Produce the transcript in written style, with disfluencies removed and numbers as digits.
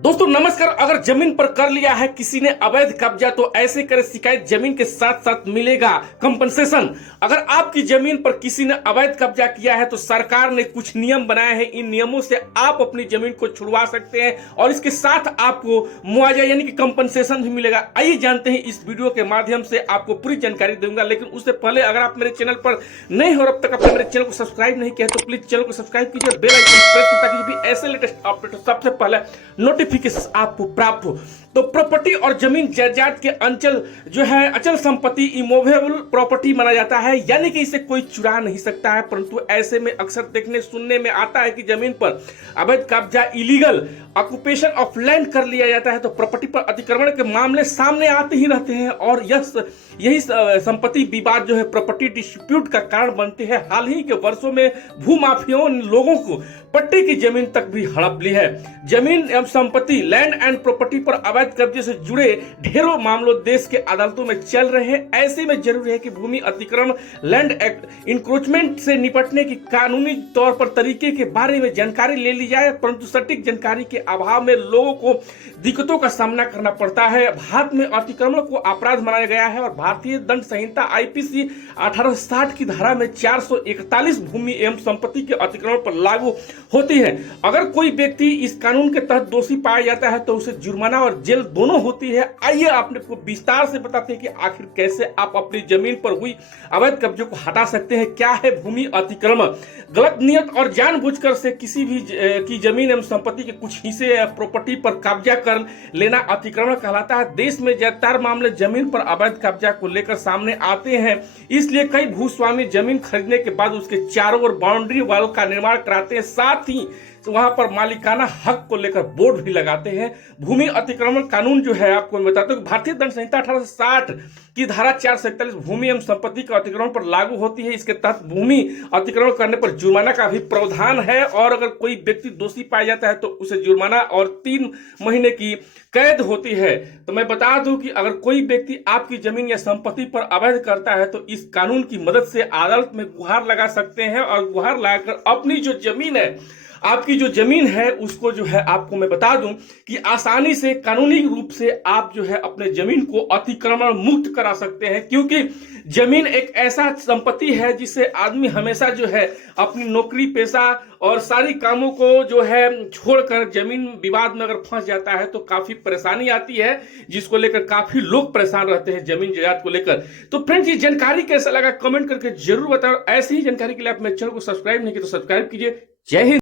दोस्तों नमस्कार। अगर जमीन पर कर लिया है किसी ने अवैध कब्जा तो ऐसे करे शिकायत, जमीन के साथ साथ मिलेगा कंपनसेशन। अगर आपकी जमीन पर किसी ने अवैध कब्जा किया है तो सरकार ने कुछ नियम बनाए हैं, इन नियमों से आप अपनी जमीन को छुड़वा सकते हैं और इसके साथ आपको मुआवजा यानी कि कंपनसेशन भी मिलेगा। आइए जानते हैं, इस वीडियो के माध्यम से आपको पूरी जानकारी दूंगा। लेकिन उससे पहले अगर आप मेरे चैनल पर नए हो और अब तक आपने मेरे चैनल को सब्सक्राइब नहीं किया तो प्लीज चैनल को सब्सक्राइब कीजिए, बेल आइकन प्रेस करें ताकि भी ऐसे लेटेस्ट अपडेट सबसे पहले नोटिफिकेशन आपको प्राप्त हो। तो प्रॉपर्टी और जमीन जायदाद के अंचल जो है अचल संपत्ति इमूवेबल प्रॉपर्टी माना जाता है, यानी कि इसे कोई चुरा नहीं सकता है। परंतु ऐसे में अक्सर देखने सुनने में आता है कि जमीन पर अवैध कब्जा इलीगल ऑक्यूपेशन ऑफ लैंड कर लिया जाता है, तो प्रॉपर्टी पर अतिक्रमण के मामले सामने आते ही रहते हैं और यही संपत्ति विवाद जो है प्रॉपर्टी डिस्प्यूट का कारण बनते हैं। हाल ही के वर्षों में भूमाफियाओं ने लोगों को पट्टे की जमीन तक भी हड़प ली है। जमीन एवं संपत्ति लैंड एंड प्रॉपर्टी पर अवैध कब्जे से जुड़े ढेरों मामलों देश के अदालतों में चल रहे हैं। ऐसे में जरूरी है कि भूमि अतिक्रमण लैंड इंक्रोचमेंट से निपटने की कानूनी तौर पर तरीके के बारे में जानकारी ले ली जाए, परंतु सटीक जानकारी के अभाव में लोगों को दिक्कतों का सामना करना पड़ता है। भारत में अतिक्रमण को अपराध माना गया है और भारतीय दंड संहिता आईपीसी 1860 की धारा में 441 भूमि एवं संपत्ति के अतिक्रमण पर लागू होती है। अगर कोई व्यक्ति इस कानून के तहत दोषी पाया जाता है तो उसे जुर्माना और जेल दोनों होती है। आइए आपको विस्तार से बताते हैं कि आखिर कैसे आप अपनी जमीन पर हुई अवैध कब्जे को हटा सकते हैं। क्या है भूमि अतिक्रमण? गलत नियत और जानबूझकर से किसी भी की जमीन एवं संपत्ति के कुछ हिस्से या प्रॉपर्टी पर कब्जा कर लेना अतिक्रमण कहलाता है। देश में ज्यादातर मामले जमीन पर अवैध कब्जा को लेकर सामने आते हैं, इसलिए कई भूस्वामी जमीन खरीदने के बाद उसके चारों ओर बाउंड्री वाल का निर्माण कराते हैं, साथ ही वहां पर मालिकाना हक को लेकर बोर्ड भी लगाते हैं। भूमि अतिक्रमण कानून जो है आपको मैं बताता हूं, भारतीय दंड संहिता 1860 की धारा 441 भूमि एवं संपत्ति के अतिक्रमण पर लागू होती है। इसके तहत भूमि अतिक्रमण करने पर जुर्माना का भी प्रावधान है और अगर कोई व्यक्ति दोषी पाया जाता है तो उसे जुर्माना और 3 महीने की कैद होती है। तो मैं बता दूं कि अगर कोई व्यक्ति आपकी जमीन या संपत्ति पर अवैध करता है तो इस कानून की मदद से अदालत में गुहार लगा सकते हैं और गुहार लगाकर अपनी जो जमीन है, आपकी जो जमीन है उसको जो है आपको मैं बता दूं कि आसानी से कानूनी रूप से आप जो है अपने जमीन को अतिक्रमण मुक्त करा सकते हैं, क्योंकि जमीन एक ऐसा संपत्ति है जिससे आदमी हमेशा जो है अपनी नौकरी पेशा और सारी कामों को जो है छोड़कर जमीन विवाद में अगर फंस जाता है तो काफी परेशानी आती है, जिसको लेकर काफी लोग परेशान रहते हैं जमीन जायदाद को लेकर। तो फ्रेंड्स, ये जानकारी कैसा लगा कमेंट करके जरूर बताओ। ऐसी ही जानकारी के लिए आप मेरे चैनल को सब्सक्राइब नहीं किया तो सब्सक्राइब कीजिए। जय हिंद।